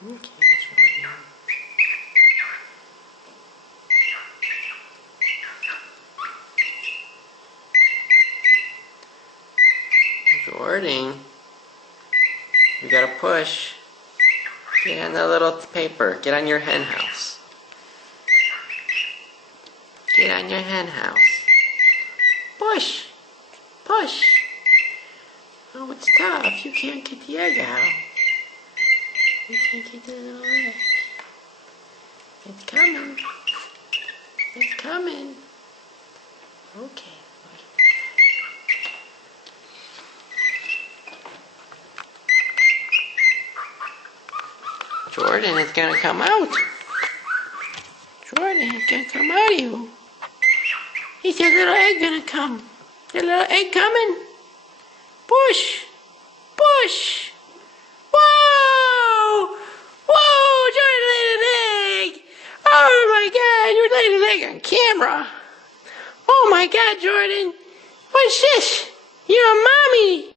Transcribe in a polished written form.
Okay, Jordan, you gotta push. Get on the little paper. Get on your hen house. Get on your hen house. Push. Push. Oh, it's tough. You can't get the egg out. You can't get the little egg. It's coming. It's coming. Okay. Jordan, it's gonna come out. Jordan, it's gonna come out of you. Is that little egg gonna come? The little egg coming? Push! Push! Whoa! Whoa! Jordan laid an egg! Oh my God! You laid an egg on camera! Oh my God, Jordan! What's this? You're a mommy!